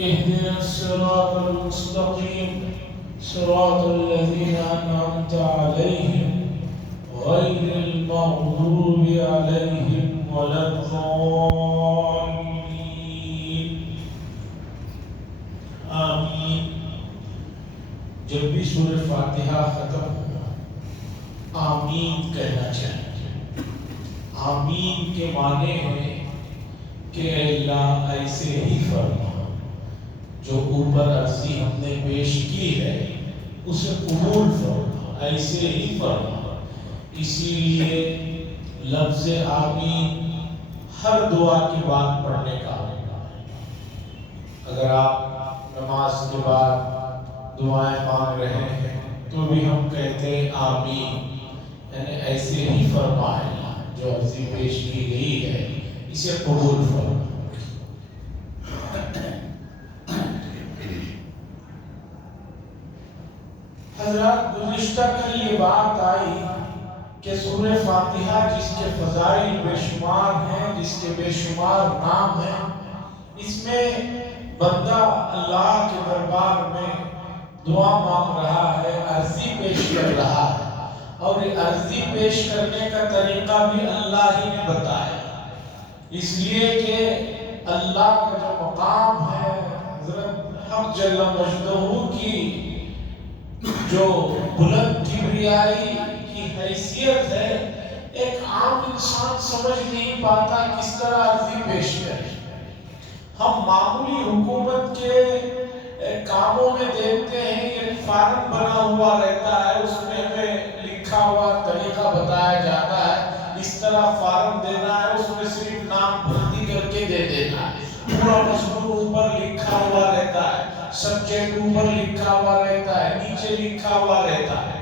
اهدنا الصراط المستقيم صراط الذين أنعمت عليهم غير المغضوب عليهم ولا الضالين آمین۔ جب بھی سورہ فاتحہ ختم ہو آمین کہنا چاہیے۔ آمین کے معنی ہے کہ اللہ ایسے ہی فرما، جو اوپر عرضی ہم نے پیش کی ہے اسے قبول فرما، ایسے ہی فرما۔ اسی لیے لفظ آمین ہر دعا کے بعد پڑھنے کا ہوگا۔ اگر آپ نماز کے بعد دعائیں مانگ رہے ہیں تو بھی ہم کہتے ہیں آمین، یعنی ایسے ہی فرمائے جو عرضی پیش کی گئی ہے اسے قبول فرما۔ حضرات گزشتہ کل یہ بات آئی کہ سورہ فاتحہ جس کے فضائل بے شمار ہیں، جس کے بے شمار نام ہیں، اس میں بندہ اللہ کے دربار میں دعا مانگ رہا ہے، عرضی پیش کر رہا ہے، اور یہ عرضی پیش کرنے کا طریقہ بھی اللہ ہی نے بتایا، اس لیے کہ اللہ کا جو مقام ہے، حضرت حق جل مجدہ کی جو بلند کبریائی کی حیثیت ہے، ایک عام انسان سمجھ نہیں پاتا کس طرح عرضی پیش کرے۔ ہم معمولی حکومت کے کاموں میں دیکھتے ہیں کہ فارم بنا ہوا رہتا ہے، اس میں ہمیں لکھا ہوا طریقہ بتایا جاتا ہے، اس طرح فارم دینا ہے، اس میں صرف نام بھرتی کر کے دے دینا ہے، پورا مضمون اوپر لکھا ہوا رہتا ہے، سبجیکٹ اوپر لکھا ہوا رہتا ہے، نیچے لکھا ہوا رہتا ہے۔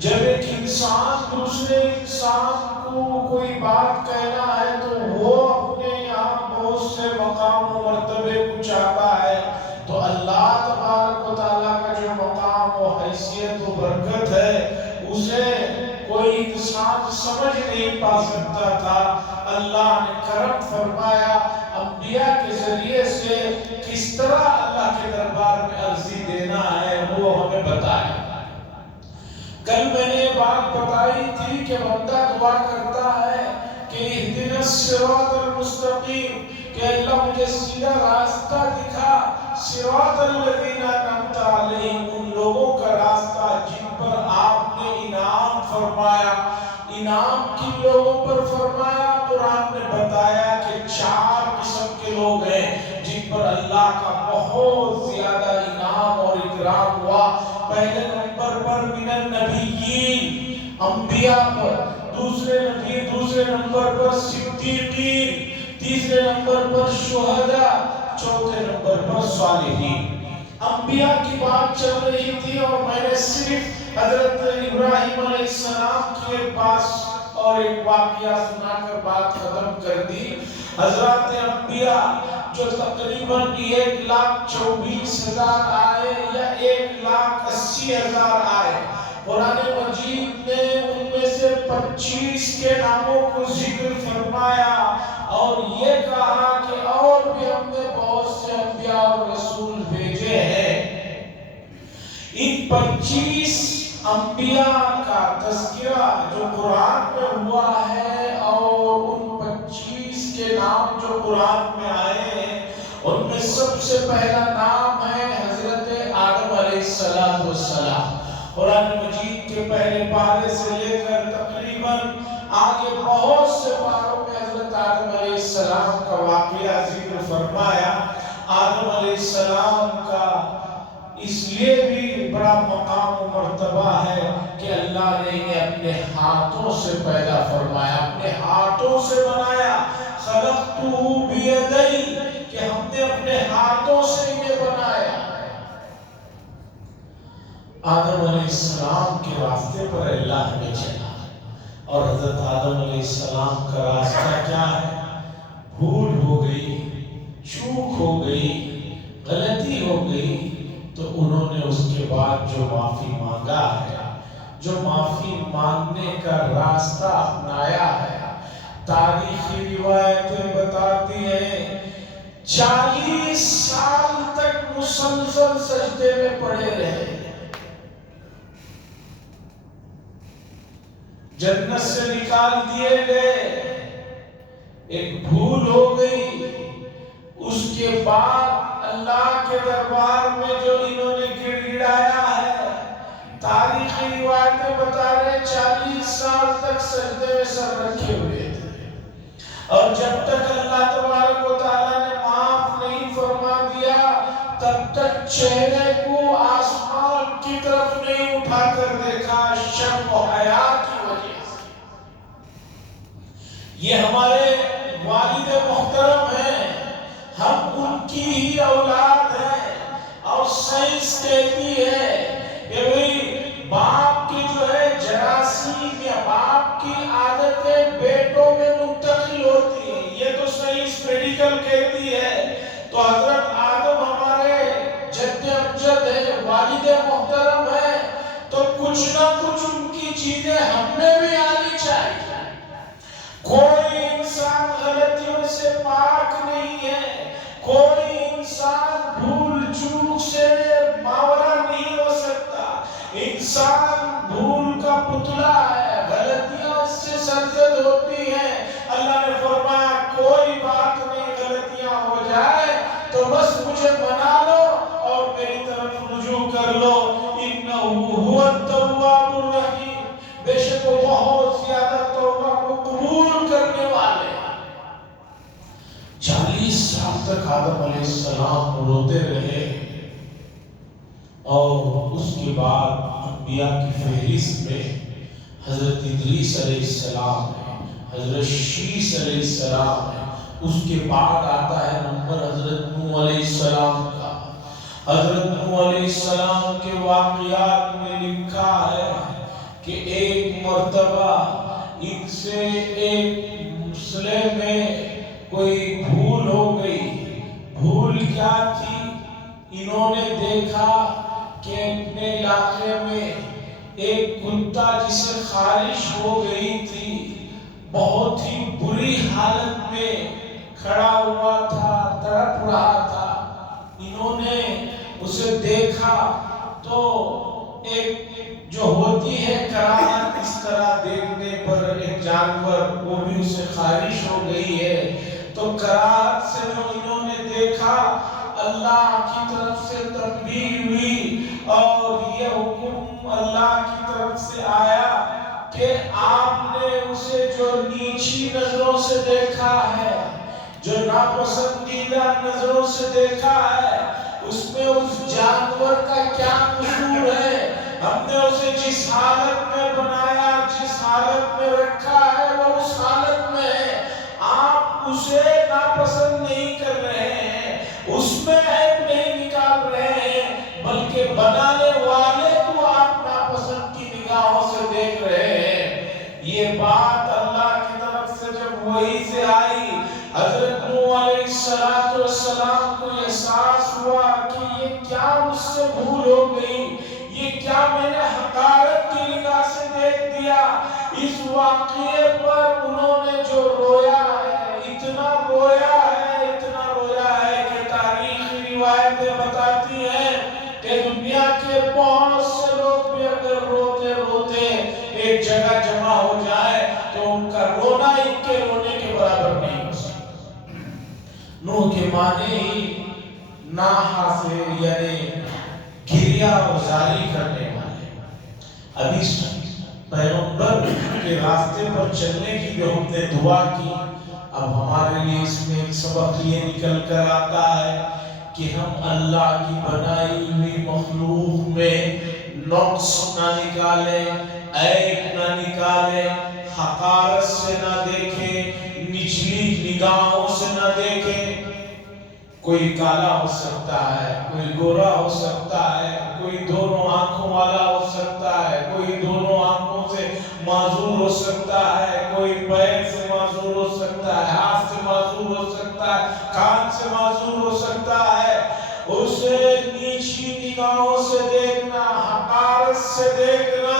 جب ایک انسان دوسرے انسان کو کوئی بات کہنا ہے تو وہ اپنے یہاں بہت سے مقام و مرتبے کو چاہتا ہے، تو اللہ تبارک و تعالیٰ کا جو مقام و حیثیت و برکت ہے اسے کوئی انسان سمجھ نہیں پا سکتا تھا۔ اللہ نے کرم فرمایا، انبیاء کے ذریعے سے کس طرح اللہ کے دربار میں عرضی دینا ہے وہ ہمیں بتایا۔ کل میں نے بات بتائی تھی کہ بندہ دعا کرتا ہے کہ اہدنا الصراط المستقیم، کہ اللہ مجھے سیدھا راستہ دکھا، صراط الذین انعمت علیہم، ان لوگوں کا راستہ جن پر آپ نے انعام فرمایا۔ انعام کن لوگوں پر فرمایا؟ قرآن نے بتایا کہ 4 قسم کے لوگ ہیں جن پر اللہ کا بہت زیادہ انعام اور اکرام ہوا۔ پہلے نمبر پر من النبیین، انبیاء پر، دوسرے نمبر پر صدیقین، تیسرے نمبر پر شہداء، چوتھے نمبر پر صالحین۔ انبیاء کی بات چل رہی تھی اور میں نے صرف حضرت ابراہیم علیہ السلام کے پاس اور ایک واقعہ سنا کر بات ختم کر دی۔ حضرات انبیاء جو تقریباً 1,24,000 آئے یا 1,80,000 آئے، قرآن مجید نے ان میں سے 25 کے ناموں کو ذکر فرمایا اور یہ کہا کہ اور بھی ہم نے بہت سے انبیاء اور رسول بھیجے ہیں۔ ان 25 انبیاء کا تذکرہ جو قرآن میں ہوا ہے اور ان 25 کے نام جو قرآن میں آئے ہیں، ان میں سب سے پہلا نام ہے حضرت آدم علیہ السلام۔ قرآن مجید کے پہلے پارے سے لے کر تقریباً آگے بہت سے پاروں میں حضرت آدم علیہ السلام کا واقعہ ذکر فرمایا۔ آدم علیہ السلام کا اس لیے بھی بڑا مقام و مرتبہ ہے کہ اللہ نے انہیں اپنے ہاتھوں سے پیدا فرمایا، اپنے ہاتھوں سے بنایا۔ خلقتہ بیدی، کہ ہم نے اپنے ہاتھوں سے انہیں بنایا۔ آدم علیہ السلام کے راستے پر اللہ نے چلا، اور حضرت آدم علیہ السلام کا راستہ کیا ہے؟ بھول ہو گئی، چوک ہو گئی، غلطی ہو گئی، تو انہوں نے اس کے بعد جو معافی مانگا ہے، جو معافی مانگنے کا راستہ اپنایا ہے، تاریخی روایتیں بتاتی ہیں 40 سال تک سجدے میں پڑے رہے. جنت سے نکال دیے گئے، ایک بھول ہو گئی. اس کے بعد اللہ کے دربار میں جو انہوں نے گڑ گڑایا ہے، تاریخی روایتیں بتا رہے 40 سال تک سجدے میں سر رکھے ہوئے تھے. اور جب تک اللہ تبارک و تعالیٰ نے معاف نہیں فرما دیا، تب تک چہرے کو آسمان کی طرف نہیں اٹھا کر دیکھا، شرم و حیا کی وجہ سے. یہ ہمارے والد محترم ہیں، ہم ان کی ہی اولاد ہیں. اور سائنس کہتی ہے کہ بھئی باپ کی جو ہے جراثیم یا باپ کی عادتیں بیٹوں میں منتقل ہوتی ہیں. یہ تو سائنس میڈیکل کہتی ہے. تو حضرت آدم ہمارے جد امجد ہے، والد محترم ہے، تو کچھ نہ کچھ ان کی چیزیں ہم میں بھی آنی چاہیے. کوئی انسان غلطیوں سے پاک نہیں ہے، کوئی انسان بھول چوک سے ماورا نہیں ہو سکتا. انسان بھول کا پتلا ہے، غلطیاں اس سے سرزد ہوتی ہیں. اللہ نے فرمایا کوئی بات نہیں، غلطیاں ہو جائے تو بس مجھے منا لو اور میری طرف رجوع کر لو. انہو هو التواب الرحیم، بے شک وہ بہت زیادہ توبہ کو قبول کرنے والے. 40 سال تک آدم علیہ السلام روتے رہے. اور اس کے بعد انبیاء کی فہرست میں حضرت ادریس علیہ السلام ہے، حضرت شیس علیہ السلام ہے. اس کے بعد آتا ہے نمبر حضرت نوح علیہ السلام کا. حضرت نوح علیہ السلام کے واقعات میں لکھا ہے کہ ایک مرتبہ ان سے ایک مسئلے میں کوئی بھول ہو گئی. بھول کیا تھی؟ انہوں نے دیکھا کہ اپنے علاقے میں ایک کتا جسے خارش ہو گئی تھی، بہت ہی بری حالت میں کھڑا ہوا تھا، تڑپ رہا تھا. انہوں نے اسے دیکھا تو ایک جو ہوتی ہے کراہت، اس طرح دیکھنے پر ایک جانور، وہ بھی اسے خارش ہو گئی ہے. تو کراہت سے جو انہوں نے دیکھا، اللہ کی طرف سے تنبیہ ہوئی اور یہ حکم اللہ کی طرف سے آیا کہ آپ نے اسے جو نیچی نظروں سے دیکھا ہے، جو ناپسندیدہ نظروں سے دیکھا ہے، اس میں اس جانور کا کیا قصور ہے؟ ہم نے اسے جس حالت میں بنایا، جس حالت میں رکھا ہے، وہ اس حالت میں ہے. آپ اسے ناپسند نہیں کر رہے ہیں، اس میں عیب نہیں نکال رہے ہیں، بلکہ بنانے والے کو آپ ناپسند کی نگاہوں سے دیکھ رہے ہیں. یہ بات اللہ کی طرف سے جب وحی سے آئی، حضرت نوح علیہ السلام کو احساس ہوا کہ یہ کیا مجھ سے بھول ہو گئی، یہ کیا میں نے حقارت کی نگاہ سے دیکھ دیا. اس واقعے پر انہوں نے جو رویا ہے، اتنا رویا ہے کہ تاریخی روایتیں بتاتی ہیں کہ دنیا کے بہت سے لوگ بھی اگر روتے روتے ایک جگہ جمع ہو جائے تو ان کا رونا ان کے رونے کے برابر نہیں ہو سکتا. نوح کے معنی ہی ناحا سے یعنی گریہ و زاری کرنے والے. ابھی پیغمبر کے راستے پر چلنے کی جو ہم نے دعا کی، اب ہمارے لیے اس میں ایک سبق یہ نکل کر آتا ہے کہ ہم اللہ کی بنائی ہوئی مخلوق میں نقص نہ نکالیں، عیب نہ نکالیں، حقارت سے نہ دیکھیں، نچلی نگاہوں سے نہ دیکھیں. کوئی کالا ہو سکتا ہے، کوئی گورا ہو سکتا ہے، کوئی دونوں آنکھوں والا ہو سکتا ہے، کوئی دونوں آنکھوں سے معذور ہو سکتا ہے، کوئی پیر سے معذور ہو سکتا ہے، ہاتھ سے معذور ہو سکتا ہے، کان سے معذور ہو سکتا ہے. اسے نیچی نگاہوں سے دیکھنا، حقارت سے دیکھنا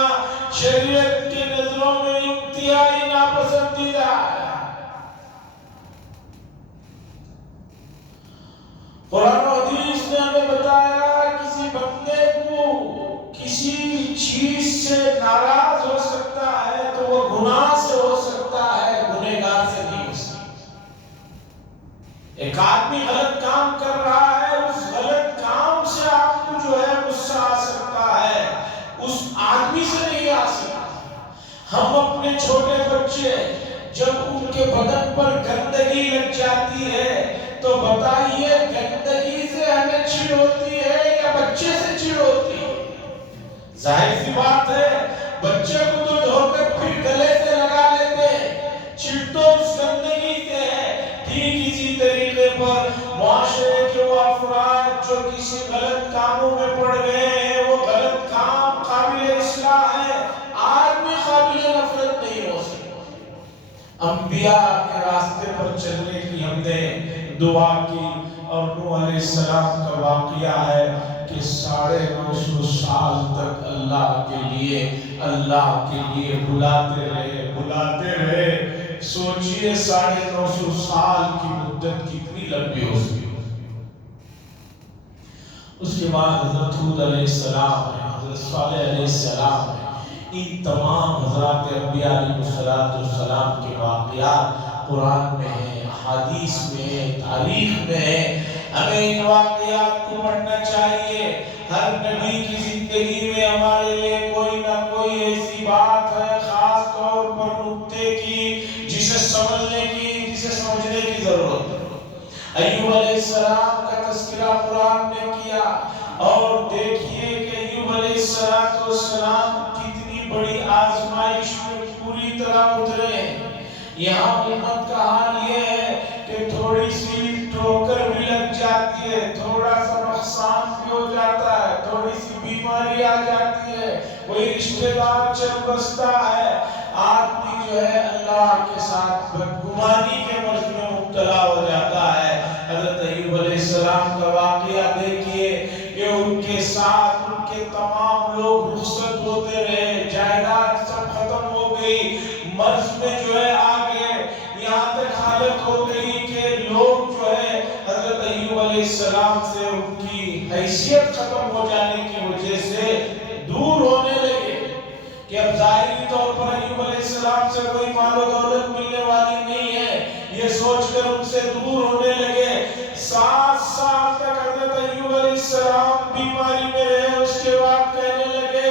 شریعت کی نظروں میں انتہائی ناپسندیدہ ہے. قرآن و حدیث نے ہمیں بتایا کسی بندے چیز سے ناراض ہو سکتا ہے تو وہ گناہ سے ہو سکتا ہے، گنہگار سے نہیں ہو سکتا۔ ایک آدمی غلط کام کر رہا ہے، اس غلط کام سے آپ کو جو ہے غصہ آ سکتا ہے، اس آدمی سے نہیں آ سکتا۔ ہم اپنے چھوٹے بچے جب ان کے بدن پر گندگی لگ جاتی ہے تو بتائیے گندگی سے ہمیں چڑ ہوتی ہے یا بچے سے چڑ ہوتی ہے؟ ظاہر سی بات ہے بچے کو تو دھو کر پھر گلے سے لگا لیتے ہیں، چڑ تو اس گندگی سے ہے۔ ٹھیک اسی طریقے پر معاشرے کے وہ افراد جو کسی غلط کاموں میں پڑ گئے ہیں، وہ غلط کام قابل اصلاح ہے، آدمی قابل نفرت نہیں ہو سکتا۔ انبیاء کے راستے پر چلنے کی ہم نے دعا کی، اور نوح علیہ السلام کا واقعہ ہے کہ 950 سال تک اللہ کے لیے بلاتے رہے۔ سوچئے 950 سال کی مدت کتنی لمبی ہو سکتی۔ اس کے بعد حضرت ہود علیہ السلام ہے، حضرت صالح علیہ السلام ہے، ان تمام حضرات انبیاء علیہ السلام کے واقعات قرآن میں ہیں، احادیث میں ہیں، تاریخ میں ہیں۔ ہمیں ان واقعات کو پڑھنا چاہیے۔ ہر نبی کی زندگی میں ہمارے لیے کوئی نہ کوئی ایسی بات ہے، خاص طور پر نکتے کی، جسے سمجھنے کی ضرورت ہے۔ ایوب علیہ السلام کا تذکرہ قرآن نے کیا، اور دیکھیے کہ ایوب علیہ السلام کتنی بڑی آزمائش میں پوری طرح اترے ہیں۔ یہاں امت کا حال یہ ہے کہ تھوڑی سی ٹھوکر بھی لگ جاتی ہے، تھوڑا سا نقصان بھی ہو جاتا ہے، تھوڑی سی بیماری آ جاتی ہے، کوئی رشتہ دار چل بستا ہے، آدمی جو ہے اللہ کے ساتھ بدگمانی کے مرض میں مبتلا ہو جاتا ہے۔ حضرت ایوب علیہ السلام کا واقعہ دیکھیے کہ ان کے ساتھ ان کے تمام لوگ رخصت ہوتے رہے، جائیداد سب ختم ہو گئی، مرض میں جو ہے آگے یہاں تک حالت ہو گئی کہ لوگ جو ہے حضرت ایوب علیہ السلام سے ان کی حیثیت ختم ہو جانے کی وجہ سے دور ہونے لگے، کہ اب ظاہری طور پر ایوب علیہ السلام سے کوئی مال و دولت ملنے والی نہیں ہے، یہ سوچ کر ان سے دور ہونے لگے۔ 7 سال تک حضرت ایوب علیہ السلام بیماری میں رہے، اس کے بعد کہنے لگے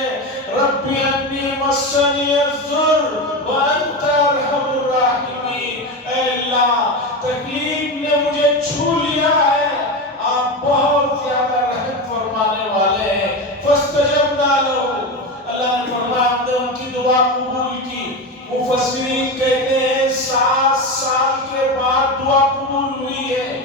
ربی انی مسنی الضر وانت ارحم الراحمین، اے اللہ تکلیف نے مجھے چھو لیا ہے، آپ بہت زیادہ رحم فرمانے والے ہیں۔ فاستجبنا له، اللہ نے فرمایا ہم نے ان کی دعا قبول کی۔ مفسرین کہتے ہیں 7 سال کے بعد دعا قبول ہوئی ہے۔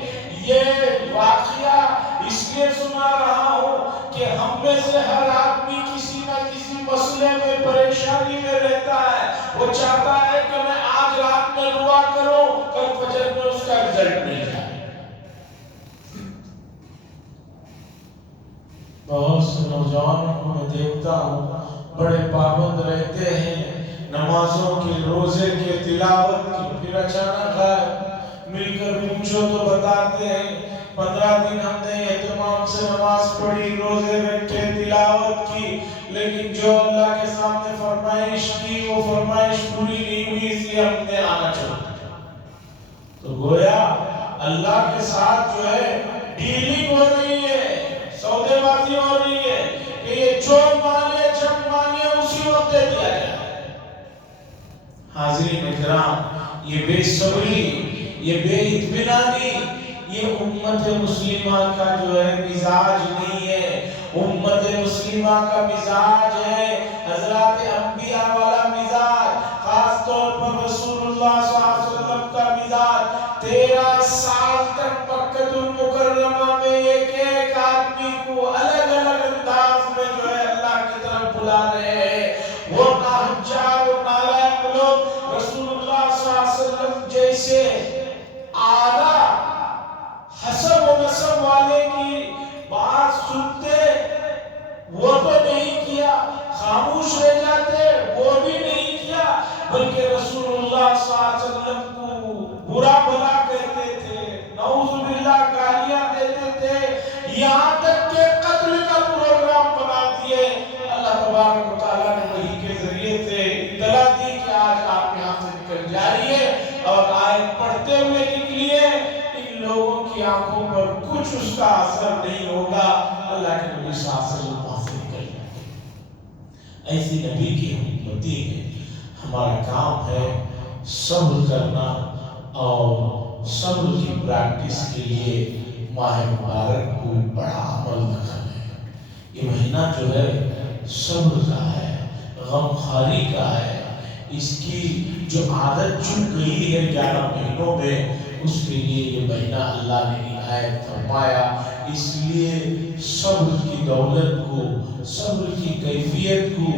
یہ واقعہ اس لیے سنا رہا ہوں کہ ہم میں سے ہر آدمی کسی نہ کسی مسئلے میں پریشانی میں رہتا ہے، وہ چاہتا ہے کہ میں آج رات میں دعا کروں، کل فجر میں اس کا رزلٹ مل جائے۔ بہت سے نوجوانوں کو میں دیکھتا ہوں بڑے پابند رہتے ہیں نمازوں کے، روزے کے، تلاوت کی، پھر اچانک مل کر پوچھو تو بتاتے ہیں 15 دن ہم نے اہتمام سے نماز پڑھی، روزے رکھے، تلاوت کی، لیکن جو اللہ کے سامنے فرمائش کی وہ فرمائش پوری نہیں ہوئی، اس لیے ہم نے آنا چھوڑ دیا۔ تو گویا اللہ کے ساتھ جو ہے ڈیلنگ ہو رہی ہے، سودے بازی ہو رہی ہے کہ یہ جو مانگے جب مانگے اسی وقت دے دیا جائے۔ حاضرین اکرام، یہ بے صبری، یہ بے اطمینانی، یہ امت مسلمہ کا جو ہے مزاج نہیں ہے۔ امت مسلمہ کا مزاج ہے حضرات انبیاء والا مزاج، خاص طور پر رسول اللہ صلی اللہ علیہ وسلم کا مزاج۔ 13 سال تک مکہ المکرمہ میں ایک آدمی کو الگ الگ انداز میں جو ہے اللہ کی طرف بلا رہے ہیں۔ وہ ناہنچار اور نالائق لوگ رسول اللہ صلی اللہ علیہ وسلم جیسے اعلیٰ حسب و نسب والے کی بات سنتے، وہ تو نہیں کیا، خاموش رہ جاتے، وہ بھی نہیں کیا، بلکہ رسول اللہ صلی اللہ علیہ وسلم کو برا بھلا کہتے تھے، نعوذ باللہ گالیاں دیتے تھے، یہاں تک کہ قتل کا پروگرام بنا دیے۔ اللہ تبارک و تعالیٰ کچھ اس کا اثر نہیں ہوگا، اللہ کے نبی صلی اللہ علیہ وسلم وہاں سے نکل جائیں گے۔ ایسی نبی کی امتی ہے، ہمارا کام ہے صبر کرنا اور صبر کی پریکٹس کے لیے ماہ مبارک کو بڑا عمل کرنا ہے۔ یہ مہینہ جو ہے صبر کا ہے، غم خواری کا ہے۔ اس کی جو عادت چھوٹ گئی ہے 11 مہینوں میں، اس کے لیے یہ مہینہ اللہ نے عنایت فرمایا۔ اس لیے صبر کی دولت کو، صبر کی کیفیت کو،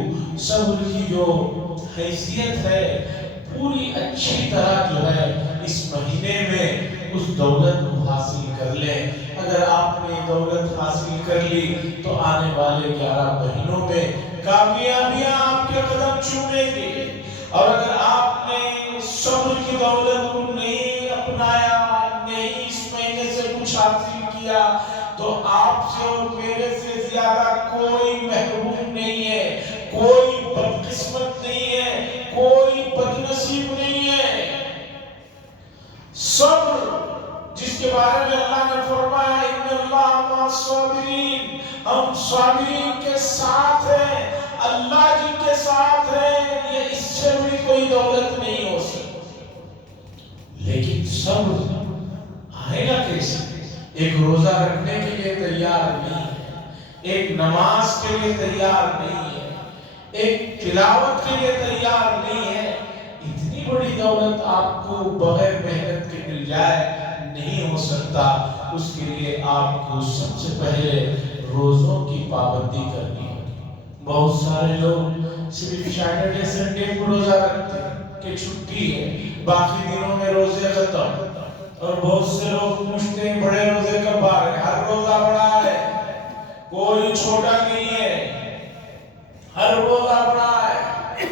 صبر کی جو حیثیت ہے، پوری اچھی طرح جو ہے اس مہینے میں اس دولت کو حاصل کر لیں۔ اگر آپ نے دولت حاصل کر لی تو آنے والے 11 مہینوں میں کامیابیاں آپ کے قدم چومیں گے۔ اور اگر آپ نے صبر کی دولت کو نہیں اپنایا، نہیں اس مہینے سے کچھ حاصل کیا، تو آپ سے اور میرے سے زیادہ کوئی محروم نہیں ہے، کوئی بدقسمت نہیں ہے، کوئی بدنصیب نہیں ہے۔ صبر جس کے بارے میں اللہ نے فرمایا ان اللہ مع الصابرین، ہم صابرین کے ساتھ ہیں، اللہ جن کے ساتھ ہیں، یہ اس سے بھی کوئی دولت نہیں ہو سکتی۔ لیکن صبر آئے گا کیسے؟ ایک روزہ رکھنے کے لیے تیار نہیں ہے، ایک نماز کے لیے تیار نہیں ہے، ایک تلاوت کے لیے تیار نہیں ہے۔ اتنی بڑی دولت آپ کو بغیر محنت کے مل جائے نہیں ہو سکتا۔ اس کے لیے آپ کو سب سے پہلے روزوں کی پابندی کرنی ہوگی۔ بہت سارے لوگ صرف سیٹرڈے سنڈے کو روزہ رکھتے ہیں کہ چھٹی ہے، باقی دنوں میں روزے ختم۔ اور بہت سے لوگ پوچھتے ہیں بڑے روزے کب آ رہے؟ ہر روزہ بڑا ہے، کوئی چھوٹا نہیں ہے، ہر روزہ بڑا ہے۔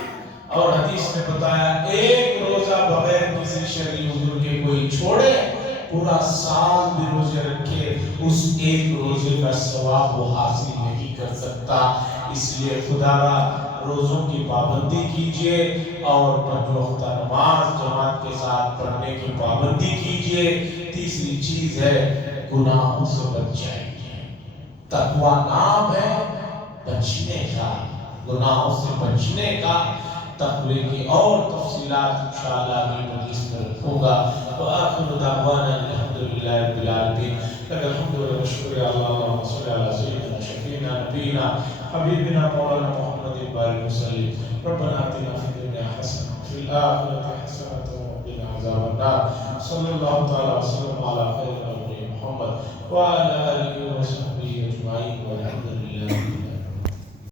اور حدیث نے بتایا ایک روزہ بغیر کسی شرعی عذر کے کوئی چھوڑے، پورا سال بھی روزے رکھے، اس ایک روزے کا ثواب وہ حاصل نہیں کر سکتا۔ اس لیے خدا را روزوں کی پابندی کیجئے اور 5 وقتہ نماز جماعت کے ساتھ پڑھنے کی پابندی کیجئے۔ تیسری چیز ہے گناہوں سے بچ جائیے۔ تقویٰ نام ہے بچنے کا، گناہوں سے بچنے کا۔ تقوی کی اور تفصیلات انشاءاللہ اگلی مجلس میں رکھوں گا۔ وآخر دعوانا الحمدللہ رب العالمین۔ لک الحمد والشکر یا اللہ، اللہم صلی علی سیدنا شفیعنا نبینا حبیبنا مولانا محمد بارک وسلم۔ ربنا آتنا فی الدنیا حسنہ وفی الآخرۃ حسنہ وقنا عذاب النار۔ صلی اللہ تعالی وسلم علی خیر خلقہ محمد وعلی آلہ وصحبہ اجمعین والحمدللہ۔